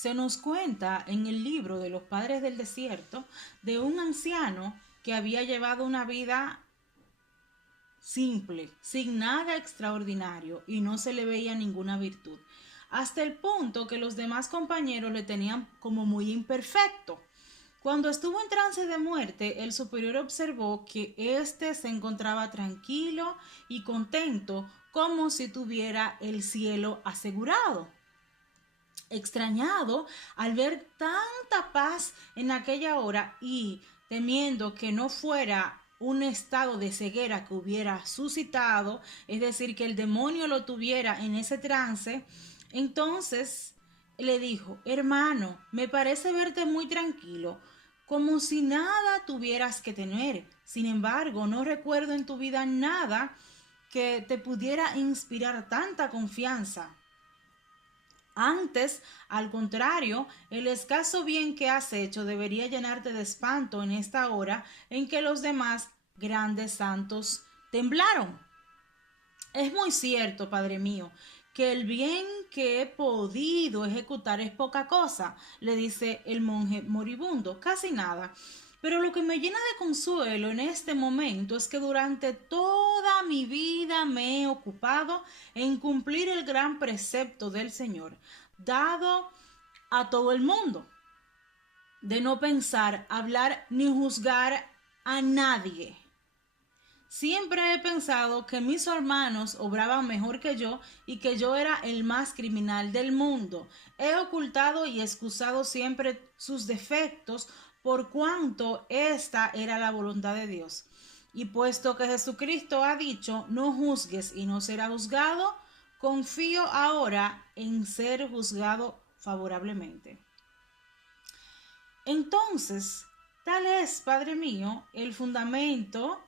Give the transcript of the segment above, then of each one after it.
se nos cuenta en el libro de los padres del desierto de un anciano que había llevado una vida simple, sin nada extraordinario, y no se le veía ninguna virtud, hasta el punto que los demás compañeros le tenían como muy imperfecto. Cuando estuvo en trance de muerte, el superior observó que éste se encontraba tranquilo y contento, como si tuviera el cielo asegurado. Extrañado al ver tanta paz en aquella hora y temiendo que no fuera un estado de ceguera que hubiera suscitado, es decir, que el demonio lo tuviera en ese trance, entonces le dijo: hermano, me parece verte muy tranquilo, como si nada tuvieras que temer. Sin embargo, no recuerdo en tu vida nada que te pudiera inspirar tanta confianza. Antes, al contrario, el escaso bien que has hecho debería llenarte de espanto en esta hora en que los demás grandes santos temblaron. Es muy cierto, Padre mío, que el bien que he podido ejecutar es poca cosa, le dice el monje moribundo, casi nada. Pero lo que me llena de consuelo en este momento es que durante toda mi vida me he ocupado en cumplir el gran precepto del Señor, dado a todo el mundo, de no pensar, hablar ni juzgar a nadie. Siempre he pensado que mis hermanos obraban mejor que yo y que yo era el más criminal del mundo. He ocultado y excusado siempre sus defectos por cuanto esta era la voluntad de Dios. Y puesto que Jesucristo ha dicho: no juzgues y no será juzgado, confío ahora en ser juzgado favorablemente. Entonces, tal es, Padre mío, el fundamento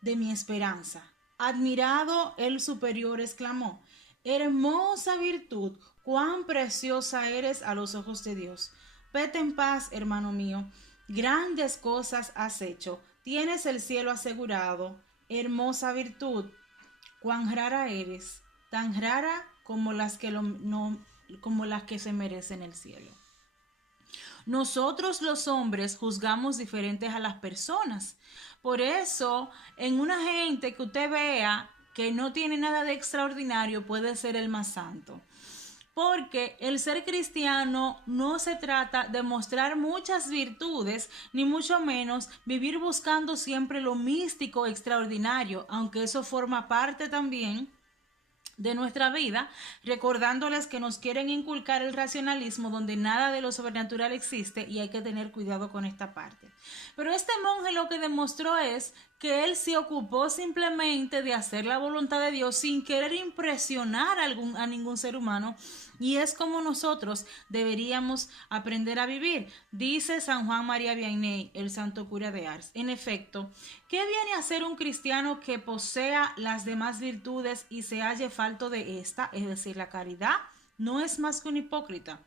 de mi esperanza. Admirado, el superior exclamó: hermosa virtud, cuán preciosa eres a los ojos de Dios. Vete en paz, hermano mío, grandes cosas has hecho, tienes el cielo asegurado. Hermosa virtud, cuán rara eres, tan rara como las que, no, como las que se merecen el cielo. Nosotros los hombres juzgamos diferentes a las personas. Por eso, en una gente que usted vea que no tiene nada de extraordinario, puede ser el más santo. Porque el ser cristiano no se trata de mostrar muchas virtudes, ni mucho menos vivir buscando siempre lo místico extraordinario, aunque eso forma parte también de nuestra vida, recordándoles que nos quieren inculcar el racionalismo donde nada de lo sobrenatural existe, y hay que tener cuidado con esta parte. Pero este monje lo que demostró es que él se ocupó simplemente de hacer la voluntad de Dios sin querer impresionar a ningún ser humano, y es como nosotros deberíamos aprender a vivir, dice San Juan María Vianney, el santo cura de Ars. En efecto, ¿qué viene a ser un cristiano que posea las demás virtudes y se halle falto de esta, es decir, la caridad? No es más que un hipócrita,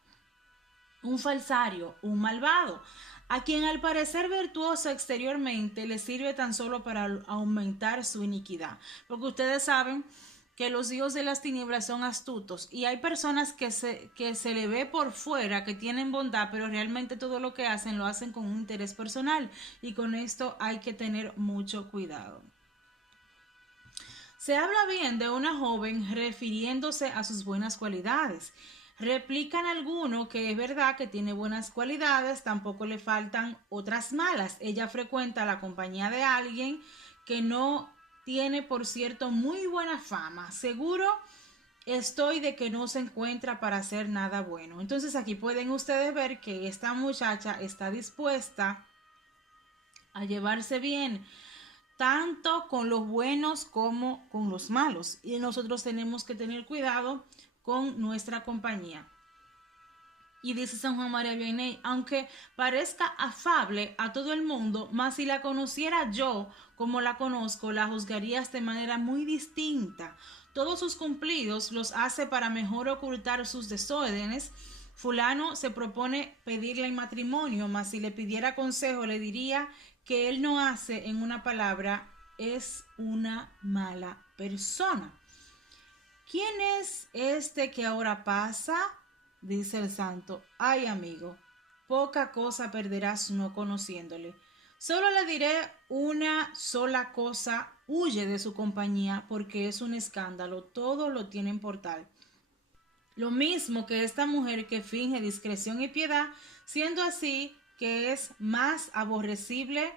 un falsario, un malvado, a quien al parecer virtuoso exteriormente le sirve tan solo para aumentar su iniquidad. Porque ustedes saben que los hijos de las tinieblas son astutos, y hay personas que se le ve por fuera que tienen bondad, pero realmente todo lo que hacen lo hacen con un interés personal, y con esto hay que tener mucho cuidado. Se habla bien de una joven refiriéndose a sus buenas cualidades. Replican algunos que es verdad que tiene buenas cualidades, tampoco le faltan otras malas. Ella frecuenta la compañía de alguien que no tiene, por cierto, muy buena fama. Seguro estoy de que no se encuentra para hacer nada bueno. Entonces aquí pueden ustedes ver que esta muchacha está dispuesta a llevarse bien tanto con los buenos como con los malos, y nosotros tenemos que tener cuidado con nuestra compañía. Y dice San Juan María Vianney: aunque parezca afable a todo el mundo, mas si la conociera yo como la conozco, la juzgarías de manera muy distinta. Todos sus cumplidos los hace para mejor ocultar sus desórdenes. Fulano se propone pedirle en matrimonio, mas si le pidiera consejo le diría que él no hace, en una palabra, es una mala persona. ¿Quién es este que ahora pasa? dice el santo, ay amigo, poca cosa perderás no conociéndole. Solo le diré una sola cosa, huye de su compañía porque es un escándalo, todo lo tienen por tal. Lo mismo que esta mujer que finge discreción y piedad, siendo así que es más aborrecible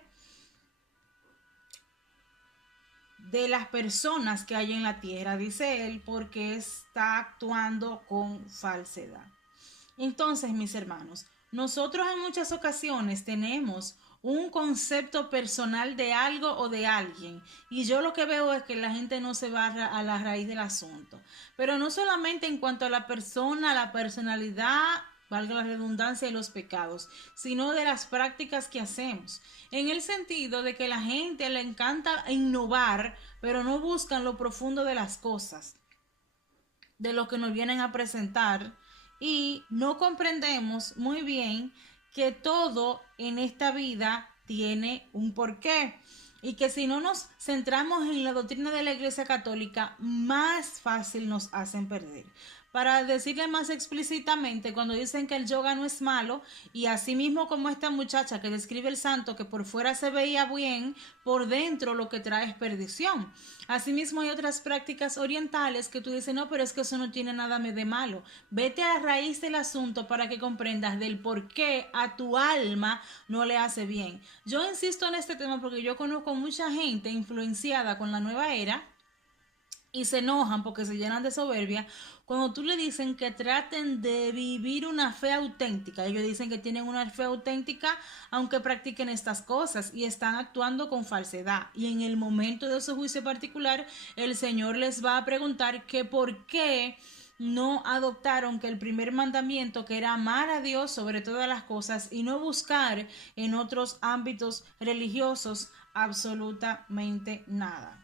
de las personas que hay en la tierra, dice él, porque está actuando con falsedad. Entonces, mis hermanos, nosotros en muchas ocasiones tenemos un concepto personal de algo o de alguien y yo lo que veo es que la gente no se va a la raíz del asunto, pero no solamente en cuanto a la persona, la personalidad, valga la redundancia, y los pecados, sino de las prácticas que hacemos, en el sentido de que la gente le encanta innovar, pero no buscan lo profundo de las cosas, de lo que nos vienen a presentar, y no comprendemos muy bien que todo en esta vida tiene un porqué y que si no nos centramos en la doctrina de la Iglesia Católica, más fácil nos hacen perder. Para decirle más explícitamente, cuando dicen que el yoga no es malo, y así mismo como esta muchacha que describe el santo que por fuera se veía bien, por dentro lo que trae es perdición. Asimismo hay otras prácticas orientales que tú dices, no, pero es que eso no tiene nada de malo. Vete a la raíz del asunto para que comprendas del por qué a tu alma no le hace bien. Yo insisto en este tema porque yo conozco mucha gente influenciada con la nueva era y se enojan porque se llenan de soberbia cuando tú le dicen que traten de vivir una fe auténtica. Ellos dicen que tienen una fe auténtica aunque practiquen estas cosas y están actuando con falsedad. Y en el momento de su juicio particular, el Señor les va a preguntar que por qué no adoptaron que el primer mandamiento, que era amar a Dios sobre todas las cosas y no buscar en otros ámbitos religiosos absolutamente nada.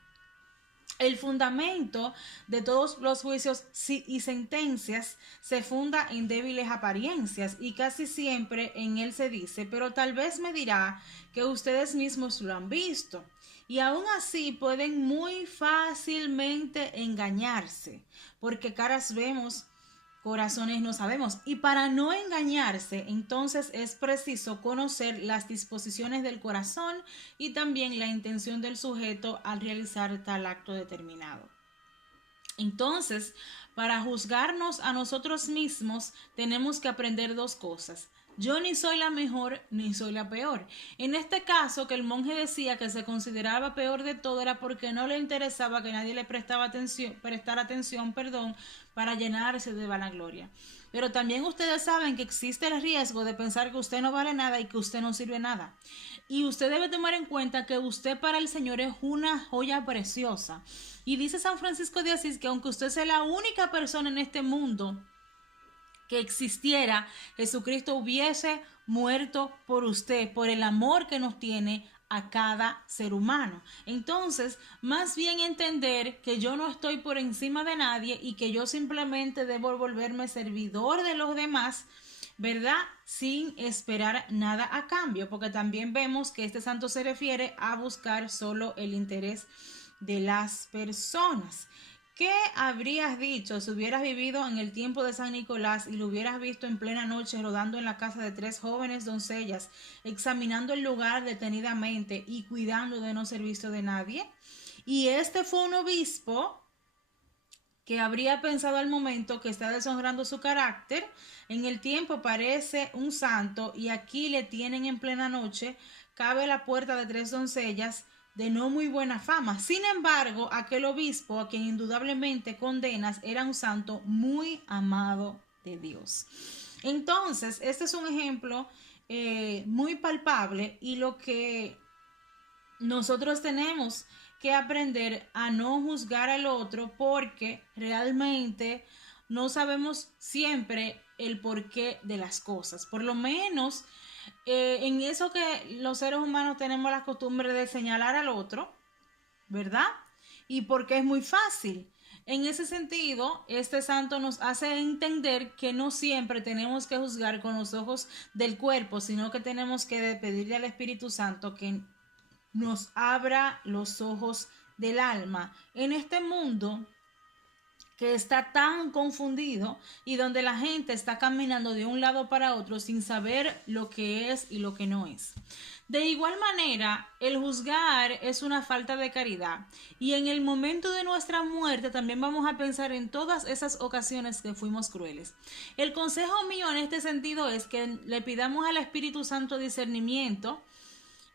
El fundamento de todos los juicios y sentencias se funda en débiles apariencias y casi siempre en él se dice, pero tal vez me dirá que ustedes mismos lo han visto. Y aún así pueden muy fácilmente engañarse, porque caras vemos, corazones no sabemos. Y para no engañarse, entonces es preciso conocer las disposiciones del corazón y también la intención del sujeto al realizar tal acto determinado. Entonces, para juzgarnos a nosotros mismos, tenemos que aprender dos cosas. Yo ni soy la mejor ni soy la peor. En este caso, que el monje decía que se consideraba peor de todo era porque no le interesaba que nadie le prestara atención, para llenarse de vanagloria. Pero también ustedes saben que existe el riesgo de pensar que usted no vale nada y que usted no sirve nada. Y usted debe tomar en cuenta que usted para el Señor es una joya preciosa. Y dice San Francisco de Asís que aunque usted sea la única persona en este mundo que existiera, Jesucristo hubiese muerto por usted, por el amor que nos tiene a cada ser humano. Entonces, más bien entender que yo no estoy por encima de nadie y que yo simplemente debo volverme servidor de los demás, ¿verdad? Sin esperar nada a cambio, porque también vemos que este santo se refiere a buscar solo el interés de las personas. ¿Qué habrías dicho si hubieras vivido en el tiempo de San Nicolás y lo hubieras visto en plena noche rodando en la casa de 3 jóvenes doncellas, examinando el lugar detenidamente y cuidando de no ser visto de nadie? Y este fue un obispo que habría pensado al momento que está deshonrando su carácter, en el tiempo parece un santo y aquí le tienen en plena noche, cabe a la puerta de 3 doncellas de no muy buena fama. Sin embargo, aquel obispo, a quien indudablemente condenas, era un santo muy amado de Dios. Entonces, este es un ejemplo muy palpable y lo que nosotros tenemos que aprender a no juzgar al otro porque realmente no sabemos siempre el porqué de las cosas. Por lo menos en eso que los seres humanos tenemos la costumbre de señalar al otro, ¿verdad? Y porque es muy fácil. En ese sentido, este santo nos hace entender que no siempre tenemos que juzgar con los ojos del cuerpo, sino que tenemos que pedirle al Espíritu Santo que nos abra los ojos del alma. En este mundo que está tan confundido y donde la gente está caminando de un lado para otro sin saber lo que es y lo que no es. De igual manera, el juzgar es una falta de caridad y en el momento de nuestra muerte también vamos a pensar en todas esas ocasiones que fuimos crueles. El consejo mío en este sentido es que le pidamos al Espíritu Santo discernimiento.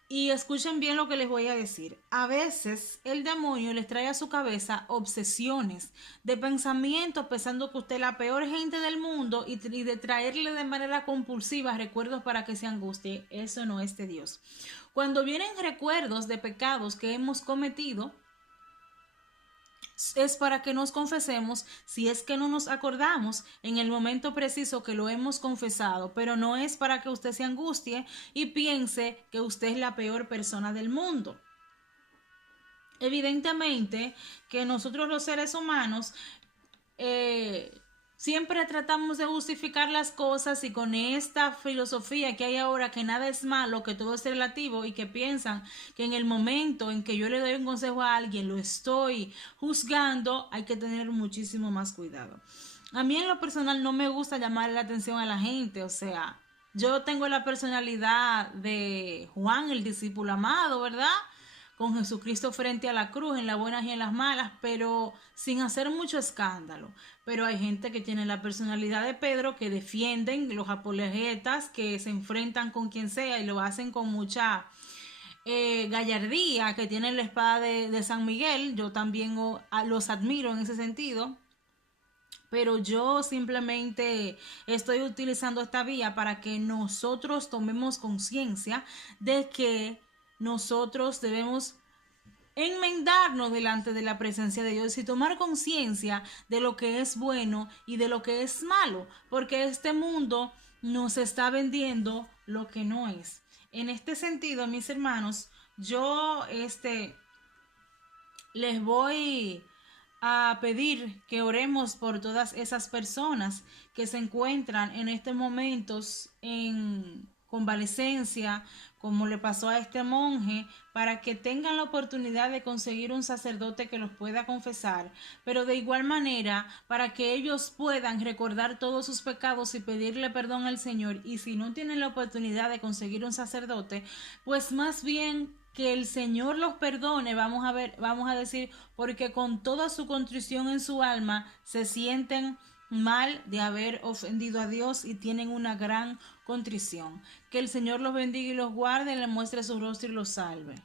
Y escuchen bien lo que les voy a decir. A veces el demonio les trae a su cabeza obsesiones de pensamientos pensando que usted es la peor gente del mundo y de traerle de manera compulsiva recuerdos para que se angustie. Eso no es de Dios. Cuando vienen recuerdos de pecados que hemos cometido, es para que nos confesemos si es que no nos acordamos en el momento preciso que lo hemos confesado, pero no es para que usted se angustie y piense que usted es la peor persona del mundo. Evidentemente que nosotros los seres humanos siempre tratamos de justificar las cosas y con esta filosofía que hay ahora que nada es malo, que todo es relativo y que piensan que en el momento en que yo le doy un consejo a alguien lo estoy juzgando, hay que tener muchísimo más cuidado. A mí en lo personal no me gusta llamar la atención a la gente, o sea, yo tengo la personalidad de Juan, el discípulo amado, ¿verdad? Con Jesucristo frente a la cruz, en las buenas y en las malas, pero sin hacer mucho escándalo. Pero hay gente que tiene la personalidad de Pedro, que defienden los apologetas, que se enfrentan con quien sea y lo hacen con mucha gallardía, que tienen la espada de San Miguel. Yo también los admiro en ese sentido. Pero yo simplemente estoy utilizando esta vía para que nosotros tomemos conciencia de que nosotros debemos enmendarnos delante de la presencia de Dios y tomar conciencia de lo que es bueno y de lo que es malo, porque este mundo nos está vendiendo lo que no es. En este sentido, mis hermanos, yo les voy a pedir que oremos por todas esas personas que se encuentran en estos momentos en convalecencia, como le pasó a este monje, para que tengan la oportunidad de conseguir un sacerdote que los pueda confesar, pero de igual manera para que ellos puedan recordar todos sus pecados y pedirle perdón al Señor. Y si no tienen la oportunidad de conseguir un sacerdote, pues más bien que el Señor los perdone, vamos a decir, porque con toda su contrición en su alma se sienten mal de haber ofendido a Dios y tienen una gran contrición. Que el Señor los bendiga y los guarde, le muestre su rostro y los salve.